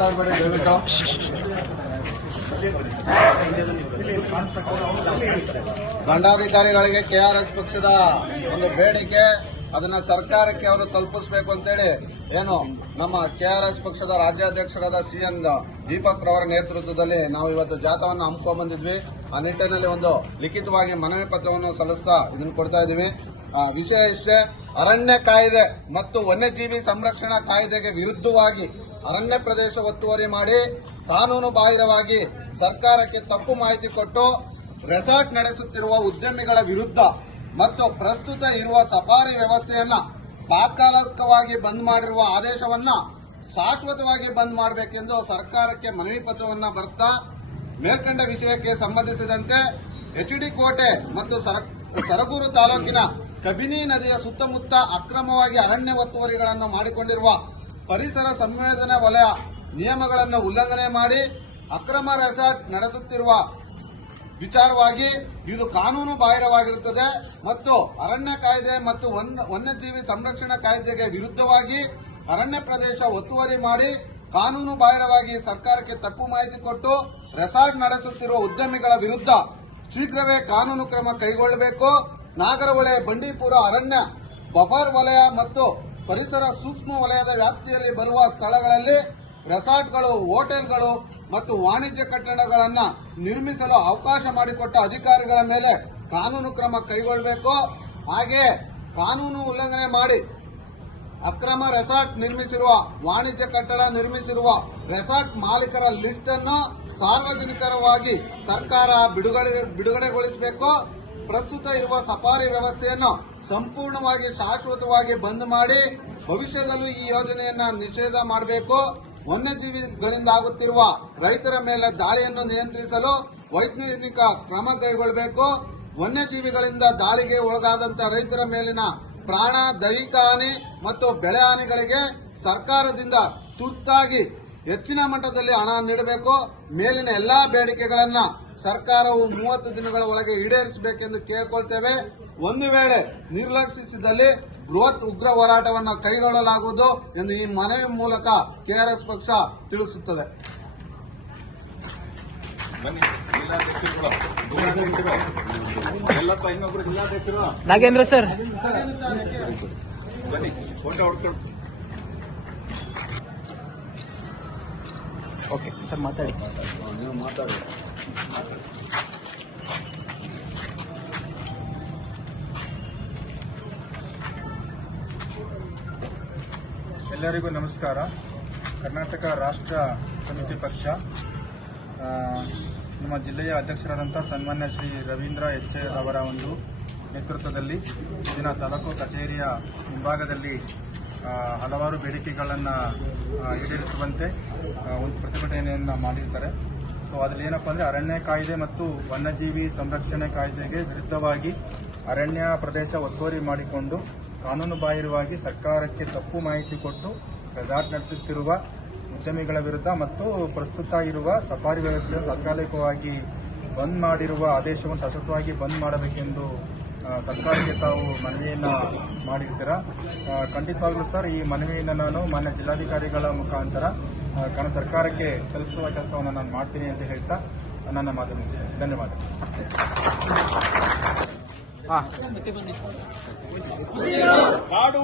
ಮಾತಾಡಬೇಡಿ ದಯವಿಟ್ಟು ದಂಡಾಧಿಕಾರಿಗಳಿಗೆ ಕೆಆರ್ಎಸ್ ಪಕ್ಷದ ಒಂದು ಬೇಡಿಕೆ, ಅದನ್ನ ಸರ್ಕಾರಕ್ಕೆ ಅವರು ತಲುಪಿಸಬೇಕು ಅಂತೇಳಿ ಏನು ನಮ್ಮ ಕೆಆರ್ಎಸ್ ಪಕ್ಷದ ರಾಜ್ಯಾಧ್ಯಕ್ಷರಾದ ಸಿಎನ್ ದೀಪಕ್ ರವರ ನೇತೃತ್ವದಲ್ಲಿ ನಾವು ಇವತ್ತು ಜಾಥಾವನ್ನು ಹಮ್ಮಿಕೊಂಡ್ಬಂದಿದ್ವಿ ಆ ನಿಟ್ಟಿನಲ್ಲಿ ಒಂದು ಲಿಖಿತವಾಗಿ ಮನವಿ ಪತ್ರವನ್ನು ಸಲ್ಲಿಸ್ತಾ ಇದನ್ನು ಕೊಡ್ತಾ ಇದ್ದೀವಿ. ವಿಷಯ ಇಷ್ಟೇ, ಅರಣ್ಯ ಕಾಯ್ದೆ ಮತ್ತು ವನ್ಯಜೀವಿ ಸಂರಕ್ಷಣಾ ಕಾಯ್ದೆಗೆ ವಿರುದ್ಧವಾಗಿ ಅರಣ್ಯ ಪ್ರದೇಶ ಒತ್ತುವರಿ ಮಾಡಿ ಕಾನೂನು ಬಾಹಿರವಾಗಿ ಸರ್ಕಾರಕ್ಕೆ ತಪ್ಪು ಮಾಹಿತಿ ಕೊಟ್ಟು ರೆಸಾರ್ಟ್ ನಡೆಸುತ್ತಿರುವ ಉದ್ಯಮಿಗಳ ವಿರುದ್ಧ ಮತ್ತು ಪ್ರಸ್ತುತ ಇರುವ ಸಫಾರಿ ವ್ಯವಸ್ಥೆಯನ್ನ ತಾತ್ಕಾಲಿಕವಾಗಿ ಬಂದ್ ಮಾಡಿರುವ ಆದೇಶವನ್ನ ಶಾಶ್ವತವಾಗಿ ಬಂದ್ ಮಾಡಬೇಕೆಂದು ಸರ್ಕಾರಕ್ಕೆ ಮನವಿ ಪತ್ರವನ್ನ ಬರ್ತಾ ಮೇಲ್ಕಂಡ ವಿಷಯಕ್ಕೆ ಸಂಬಂಧಿಸಿದಂತೆ ಎಚ್ಡಿ ಕೋಟೆ ಮತ್ತು ಸರ- ಸರಗೂರು ತಾಲೂಕಿನ ಕಬಿನಿ ನದಿಯ ಸುತ್ತಮುತ್ತ ಅಕ್ರಮವಾಗಿ ಅರಣ್ಯ ಒತ್ತುವರಿಗಳನ್ನು ಮಾಡಿಕೊಂಡಿರುವ ಪರಿಸರ ಸಂವೇದನೆ ವಲಯ ನಿಯಮಗಳನ್ನು ಉಲ್ಲಂಘನೆ ಮಾಡಿ ಅಕ್ರಮ ರೆಸಾರ್ಟ್ ನಡೆಸುತ್ತಿರುವ ವಿಚಾರವಾಗಿ ಇದು ಕಾನೂನು ಬಾಹಿರವಾಗಿರುತ್ತದೆ ಮತ್ತು ಅರಣ್ಯ ಕಾಯ್ದೆ ಮತ್ತು ವನ್ಯ- ವನ್ಯಜೀವಿ ಸಂರಕ್ಷಣಾ ಕಾಯ್ದೆಗೆ ವಿರುದ್ಧವಾಗಿ ಅರಣ್ಯ ಪ್ರದೇಶ ಒತ್ತುವರಿ ಮಾಡಿ ಕಾನೂನು ಬಾಹಿರವಾಗಿ ಸರ್ಕಾರಕ್ಕೆ ತಪ್ಪು ಮಾಹಿತಿ ಕೊಟ್ಟು ರೆಸಾರ್ಟ್ ನಡೆಸುತ್ತಿರುವ ಉದ್ಯಮಿಗಳ ವಿರುದ್ಧ ಶೀಘ್ರವೇ ಕಾನೂನು ಕ್ರಮ ಕೈಗೊಳ್ಳಬೇಕು. ನಾಗರಹೊಳೆ ಬಂಡೀಪುರ ಅರಣ್ಯ ಬಫರ್ ವಲಯ ಮತ್ತು ಪರಿಸರ ಸೂಕ್ಷ್ಮ ವಲಯದ ವ್ಯಾಪ್ತಿಯಲ್ಲಿ ಬರುವ ಸ್ಥಳಗಳಲ್ಲಿ ರೆಸಾರ್ಟ್ಗಳು, ಹೋಟೆಲ್ಗಳು ಮತ್ತು ವಾಣಿಜ್ಯ ಕಟ್ಟಡಗಳನ್ನು ನಿರ್ಮಿಸಲು ಅವಕಾಶ ಮಾಡಿಕೊಟ್ಟ ಅಧಿಕಾರಿಗಳ ಮೇಲೆ ಕಾನೂನು ಕ್ರಮ ಕೈಗೊಳ್ಳಬೇಕು. ಹಾಗೆ ಕಾನೂನು ಉಲ್ಲಂಘನೆ ಮಾಡಿ ಅಕ್ರಮ ರೆಸಾರ್ಟ್ ನಿರ್ಮಿಸಿರುವ, ವಾಣಿಜ್ಯ ಕಟ್ಟಡ ನಿರ್ಮಿಸಿರುವ ರೆಸಾರ್ಟ್ ಮಾಲೀಕರ ಲಿಸ್ಟ್ ಅನ್ನು ಸಾರ್ವಜನಿಕರವಾಗಿ ಸರ್ಕಾರ ಬಿಡುಗಡೆ, ಬಿಡುಗಡೆಗೊಳಿಸಬೇಕು. ಪ್ರಸ್ತುತ ಇರುವ ಸಫಾರಿ ವ್ಯವಸ್ಥೆಯನ್ನು ಸಂಪೂರ್ಣವಾಗಿ ಶಾಶ್ವತವಾಗಿ ಬಂದ್ ಮಾಡಿ ಭವಿಷ್ಯದಲ್ಲೂ ಈ ಯೋಜನೆಯನ್ನು ನಿಷೇಧ ಮಾಡಬೇಕು. ವನ್ಯಜೀವಿಗಳಿಂದ ಆಗುತ್ತಿರುವ ರೈತರ ಮೇಲೆ ದಾಳಿಯನ್ನು ನಿಯಂತ್ರಿಸಲು ವೈಜ್ಞಾನಿಕ ಕ್ರಮ ಕೈಗೊಳ್ಳಬೇಕು. ವನ್ಯಜೀವಿಗಳಿಂದ ದಾಳಿಗೆ ಒಳಗಾದಂತಹ ರೈತರ ಮೇಲಿನ ಪ್ರಾಣ, ದೈಹಿಕ ಹಾನಿ ಮತ್ತು ಬೆಳೆ ಹಾನಿಗಳಿಗೆ ಸರ್ಕಾರದಿಂದ ತುರ್ತಾಗಿ ಹೆಚ್ಚಿನ ಮಟ್ಟದಲ್ಲಿ ಹಣ ನೀಡಬೇಕು. ಮೇಲಿನ ಎಲ್ಲಾ ಬೇಡಿಕೆಗಳನ್ನ ಸರ್ಕಾರವು ಮೂವತ್ತು ದಿನಗಳ ಒಳಗೆ ಈಡೇರಿಸಬೇಕೆಂದು ಕೇಳಿಕೊಳ್ತೇವೆ. ಒಂದು ವೇಳೆ ನಿರ್ಲಕ್ಷಿಸಿದಲ್ಲಿ ಬೃಹತ್ ಉಗ್ರ ಹೋರಾಟವನ್ನು ಕೈಗೊಳ್ಳಲಾಗುವುದು ಎಂದು ಈ ಮನವಿ ಮೂಲಕ ಕೆಆರ್ಎಸ್ ಪಕ್ಷ ತಿಳಿಸುತ್ತದೆ. ನಾಗೇಂದ್ರ ಸರ್. ಓಕೆ ಸರ್ ಮಾತಾಡಿ. ನೀವು ಮಾತಾಡಿ. ಎಲ್ಲರಿಗೂ ನಮಸ್ಕಾರ. ಕರ್ನಾಟಕ ರಾಷ್ಟ್ರ ಸಮಿತಿ ಪಕ್ಷ ನಮ್ಮ ಜಿಲ್ಲೆಯ ಅಧ್ಯಕ್ಷರಾದಂಥ ಸನ್ಮಾನ್ಯ ಶ್ರೀ ರವೀಂದ್ರ ಎಚ್ ಅವರ ಒಂದು ನೇತೃತ್ವದಲ್ಲಿ ಇಂದಿನ ತಾಲೂಕು ಕಚೇರಿಯ ಮುಂಭಾಗದಲ್ಲಿ ಹಲವಾರು ಬೇಡಿಕೆಗಳನ್ನು ಈಡೇರಿಸುವಂತೆ ಒಂದು ಪ್ರತಿಭಟನೆಯನ್ನು ಮಾಡಿರ್ತಾರೆ. ಸೊ ಅದ್ರಲ್ಲಿ ಏನಪ್ಪ ಅಂದ್ರೆ ಅರಣ್ಯ ಕಾಯ್ದೆ ಮತ್ತು ವನ್ಯಜೀವಿ ಸಂರಕ್ಷಣೆ ಕಾಯ್ದೆಗೆ ವಿರುದ್ಧವಾಗಿ ಅರಣ್ಯ ಪ್ರದೇಶ ಒತ್ತುವರಿ ಮಾಡಿಕೊಂಡು ಕಾನೂನು ಬಾಹಿರವಾಗಿ ಸರ್ಕಾರಕ್ಕೆ ತಪ್ಪು ಮಾಹಿತಿ ಕೊಟ್ಟು ರೆಸಾರ್ಟ್ ನಡೆಸುತ್ತಿರುವ ಉದ್ಯಮಿಗಳ ವಿರುದ್ಧ ಮತ್ತು ಪ್ರಸ್ತುತ ಇರುವ ಸಫಾರಿ ವ್ಯವಸ್ಥೆಯನ್ನು ತಾತ್ಕಾಲಿಕವಾಗಿ ಬಂದ್ ಮಾಡಿರುವ ಆದೇಶವನ್ನು ಸತತವಾಗಿ ಬಂದ್ ಮಾಡಬೇಕೆಂದು ಸರ್ಕಾರಕ್ಕೆ ತಾವು ಮನವಿಯನ್ನ ಮಾಡಿರ್ತೀರಾ? ಖಂಡಿತವಾಗ್ಲೂ ಸರ್ ಈ ಮನವಿಯನ್ನು ನಾನು ಮಾನ್ಯ ಜಿಲ್ಲಾಧಿಕಾರಿಗಳ ಮುಖಾಂತರ ಕನ್ನಡ ಸರ್ಕಾರಕ್ಕೆ ತಲುಪಿಸುವ ಕೆಲಸವನ್ನು ನಾನು ಮಾಡ್ತೀನಿ ಅಂತ ಹೇಳ್ತಾ ನನ್ನ ಮಾತು ಮುಗಿಸ್ತೇನೆ. ಧನ್ಯವಾದ ಹಾ.